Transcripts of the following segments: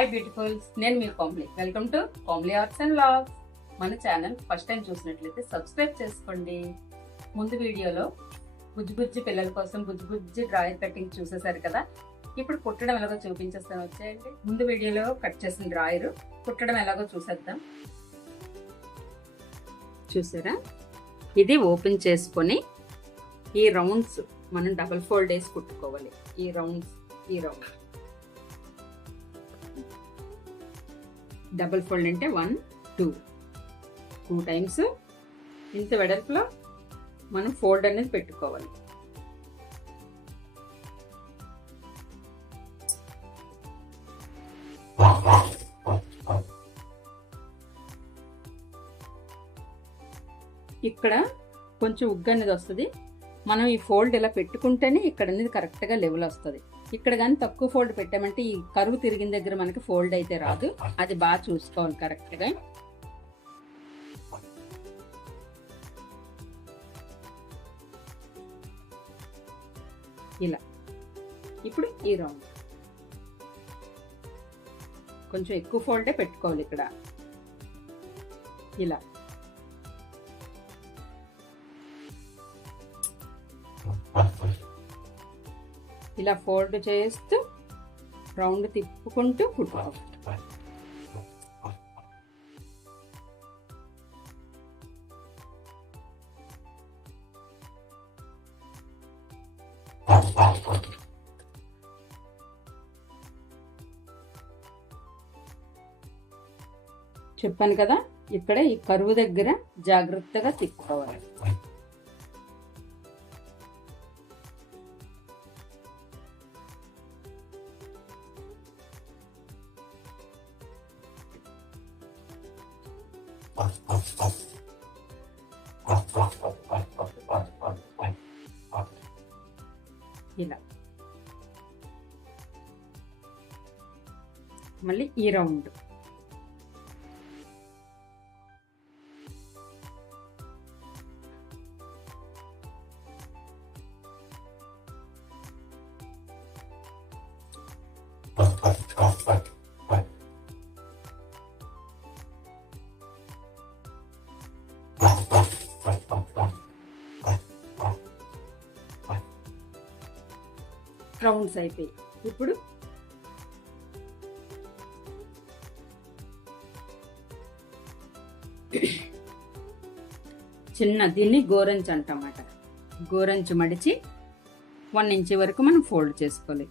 Hi beautifuls, నేను మీ Komli. Welcome to Komli arts and vlogs. మన ఛానల్ ఫస్ట్ టైం చూసినట్లయితే సబ్స్క్రైబ్ చేసుకోండి. ముందు వీడియోలో బుజ్జి పిల్లల కోసం బుజ్జి డ్రాయర్ కటింగ్ చూసేసారు కదా. ఇప్పుడు కుట్టడం ఎలాగో చూపించేస్తాను, వచ్చేయండి. ముందు వీడియోలో కట్ చేసిన డ్రాయర్ కుట్టడం ఎలాగో చూసేద్దాం. చూసారా, ఇది ఓపెన్ చేసుకొని ఈ రౌండ్స్ మనం డబుల్ ఫోల్డ్ వేసి కుట్టుకోవాలి. ఈ రౌండ్ డబుల్ ఫోల్డ్ అంటే 1 2 టైమ్స్ ఇంత వెడల్పులో మనం ఫోల్డ్ అనేది పెట్టుకోవాలి. ఇక్కడ కొంచెం ఉగ్గు అనేది వస్తుంది. మనం ఈ ఫోల్డ్ ఇలా పెట్టుకుంటేనే ఇక్కడ అనేది కరెక్ట్గా లెవెల్ వస్తుంది. ఇక్కడ కానీ తక్కువ ఫోల్డ్ పెట్టామంటే ఈ కరువు తిరిగిన దగ్గర మనకి ఫోల్డ్ అయితే రాదు. అది బాగా చూసుకోవాలి కరెక్ట్గా. ఇలా ఇప్పుడు ఈ రౌండ్ కొంచెం ఎక్కువ ఫోల్డే పెట్టుకోవాలి. ఇక్కడ ఇలా ఇలా ఫోల్డ్ చేస్తూ రౌండ్ తిప్పుకుంటూ కుట్టుకోవాలి. చెప్పాను కదా, ఇక్కడ ఈ కరువు దగ్గర జాగ్రత్తగా తిప్పుకోవాలి. ఇలా మళ్ళీ ఈ రౌండ్ రౌండ్స్ అయిపోయి ఇప్పుడు దీన్ని గోరంచు అంటామాట. గోరంచు మడిచి 1 ఇంచ్ వరకు మనం ఫోల్డ్ చేసుకోవాలి.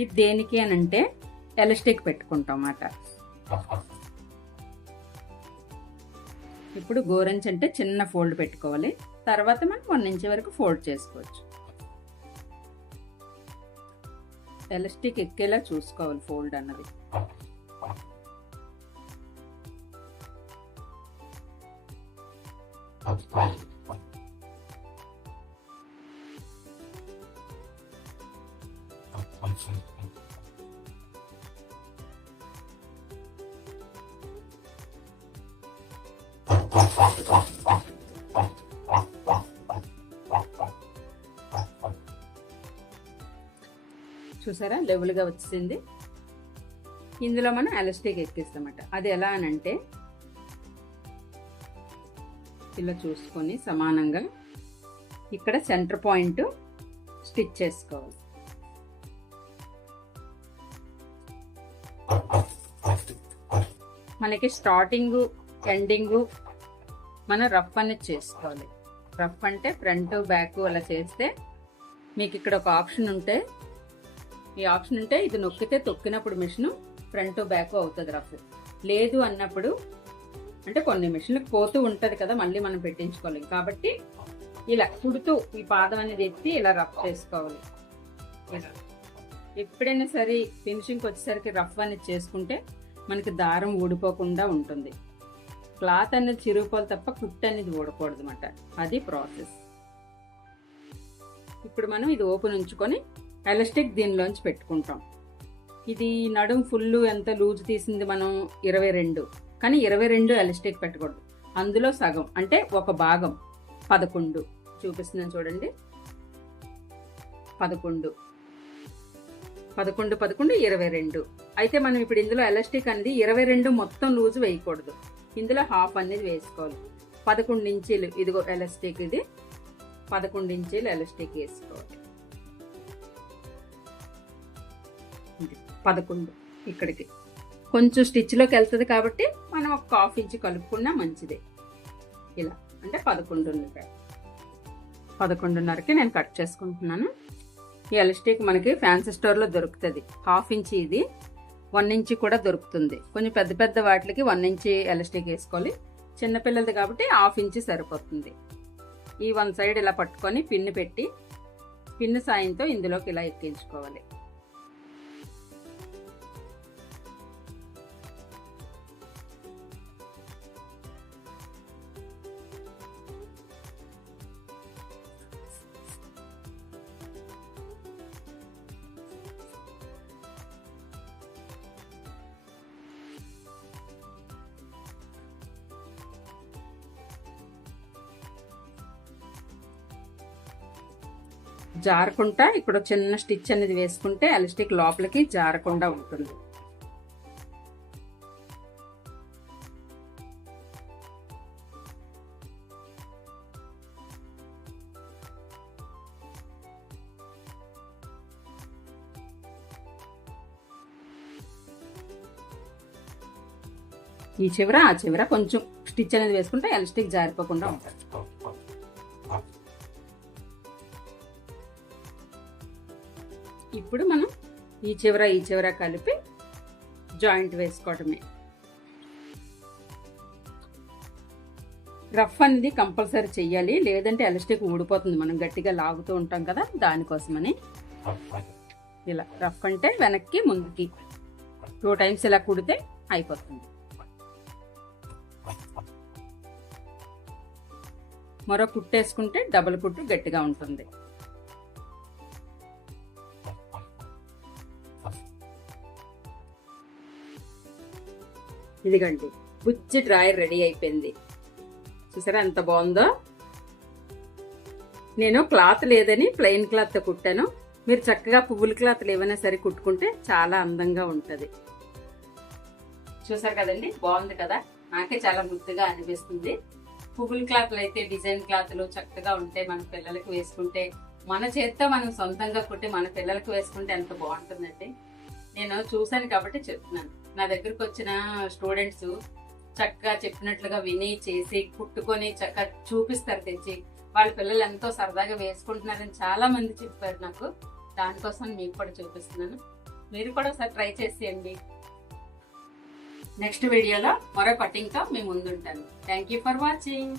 ఇది దేనికి అని అంటే ఎలాస్టిక్ పెట్టుకుంటాం అన్నమాట. ఇప్పుడు గోరంచు అంటే చిన్న ఫోల్డ్ పెట్టుకోవాలి. తర్వాత మనం 1 ఇంచ్ వరకు ఫోల్డ్ చేసుకోవచ్చు. ఎలాస్టిక్ ఎక్కేలా చూసుకోవాలి ఫోల్డ్ అన్నది. చూసారా, లెవెల్గా వచ్చింది. ఇందులో మనం ఎలాస్టిక్ ఎక్కిస్తామట. అది ఎలా అనంటే ఇలా చూసుకొని సమానంగా ఇక్కడ సెంటర్ పాయింట్ స్టిచ్ చేసుకోవాలి. మనకి స్టార్టింగ్ ఎండింగ్ మనం రఫ్ అనేది చేసుకోవాలి. రఫ్ అంటే ఫ్రంట్ బ్యాక్ అలా చేస్తే మీకు ఇక్కడ ఒక ఆప్షన్ ఉంటే, ఈ ఆప్షన్ ఉంటే ఇది నొక్కితే తొక్కినప్పుడు మిషన్ ఫ్రంట్ బ్యాక్ అవుతుంది రఫ్. లేదు అన్నప్పుడు అంటే కొన్ని మిషన్లకు పోతూ ఉంటుంది కదా, మళ్ళీ మనం పెట్టించుకోవాలి. కాబట్టి ఇలా కుడుతూ ఈ పాదం అనేది ఎత్తి ఇలా రఫ్ చేసుకోవాలి. ఎప్పుడైనా సరే ఫినిషింగ్కి వచ్చేసరికి రఫ్ అనేది చేసుకుంటే మనకి దారం ఊడిపోకుండా ఉంటుంది. క్లాత్ అనేది చిరుగుపోవాలి తప్ప కుట్టు అనేది ఊడకూడదు అన్నమాట. అది ప్రాసెస్. ఇప్పుడు మనం ఇది ఓపెన్ ఉంచుకొని ఎలాస్టిక్ దీనిలోంచి పెట్టుకుంటాం. ఇది నడుం ఫుల్ ఎంత లూజ్ తీసింది మనం 22, కానీ 22 ఎలాస్టిక్ పెట్టకూడదు. అందులో సగం అంటే ఒక భాగం 11 చూపిస్తున్నాను చూడండి. 11 11, 11, 22. అయితే మనం ఇప్పుడు ఇందులో ఎలాస్టిక్ అనేది 22 మొత్తం లూజ్ వేయకూడదు, ఇందులో హాఫ్ అనేది వేసుకోవాలి. 11 ఇంచీలు ఇదిగో ఎలాస్టిక్, ఇది 11 ఇంచీలు ఎలాస్టిక్ వేసుకోవాలి. 11 ఇక్కడికి కొంచెం స్టిచ్లోకి వెళ్తుంది కాబట్టి మనం ఒక 1/2 ఇంచ్ కలుపుకున్నా మంచిదే. ఇలా అంటే 11:30కి నేను కట్ చేసుకుంటున్నాను. ఈ ఎలాస్టిక్ మనకి ఫ్యాన్సీ స్టోర్లో దొరుకుతుంది. 1/2 ఇంచ్ ఇది, 1 ఇంచ్ కూడా దొరుకుతుంది. కొంచెం పెద్ద పెద్ద వాటికి 1 ఇంచ్ ఎలాస్టిక్ వేసుకోవాలి. చిన్నపిల్లలది కాబట్టి 1/2 ఇంచ్ సరిపోతుంది. ఈ 1 సైడ్ ఇలా పట్టుకొని పిన్ను పెట్టి పిన్ను సాయంతో ఇందులోకి ఇలా ఎక్కించుకోవాలి. జారకుండా ఇక్కడ చిన్న స్టిచ్ అనేది వేసుకుంటే ఎలాస్టిక్ లోపలికి జారకుండా ఉంటుంది. ఈ చివర ఆ చివర కొంచెం స్టిచ్ అనేది వేసుకుంటే ఎలాస్టిక్ జారిపోకుండా ఉంటుంది. ఇప్పుడు మనం ఈ చివర కలిపి జాయింట్ వేసుకోవటమే. రఫ్ అనేది కంపల్సరీ చెయ్యాలి, లేదంటే ఎలాస్టిక్ ఊడిపోతుంది. మనం గట్టిగా లాగుతూ ఉంటాం కదా, దానికోసమని. ఇలా రఫ్ అంటే వెనక్కి ముందుకి 2 టైమ్స్ ఇలా కుడితే అయిపోతుంది. మరో కుట్టేసుకుంటే డబుల్ కుట్టు గట్టిగా ఉంటుంది. ఇదిగండి బుజ్జి డ్రాయర్ రెడీ అయిపోయింది. చూసారా ఎంత బాగుందో. నేను క్లాత్ లేదని ప్లెయిన్ క్లాత్ తో కుట్టాను. మీరు చక్కగా పువ్వుల క్లాత్లు ఏమైనా సరే కుట్టుకుంటే చాలా అందంగా ఉంటది. చూసారు కదండి, బాగుంది కదా, నాకే చాలా ముద్దుగా అనిపిస్తుంది. పువ్వుల క్లాత్లు అయితే డిజైన్ క్లాత్లు చక్కగా ఉంటే మన పిల్లలకి వేసుకుంటే, మన చేత్తో మనం సొంతంగా కుట్టి మన పిల్లలకి వేసుకుంటే ఎంత బాగుంటుందండి. నేను చూసాను కాబట్టి చెప్తున్నాను. నా దగ్గరకు వచ్చిన స్టూడెంట్స్ చక్కగా చెప్పినట్లుగా విని చేసి కుట్టుకొని చక్కగా చూపిస్తారు తెచ్చి. వాళ్ళ పిల్లలు ఎంతో సరదాగా వేసుకుంటున్నారని చాలా మంది చెప్పారు నాకు. దానికోసం మీకు కూడా చూపిస్తున్నాను. మీరు కూడా ఒకసారి ట్రై చేసేయండి. నెక్స్ట్ వీడియోలో మరో కటింగ్తో మీ ముందుంటాను. Thank you for watching.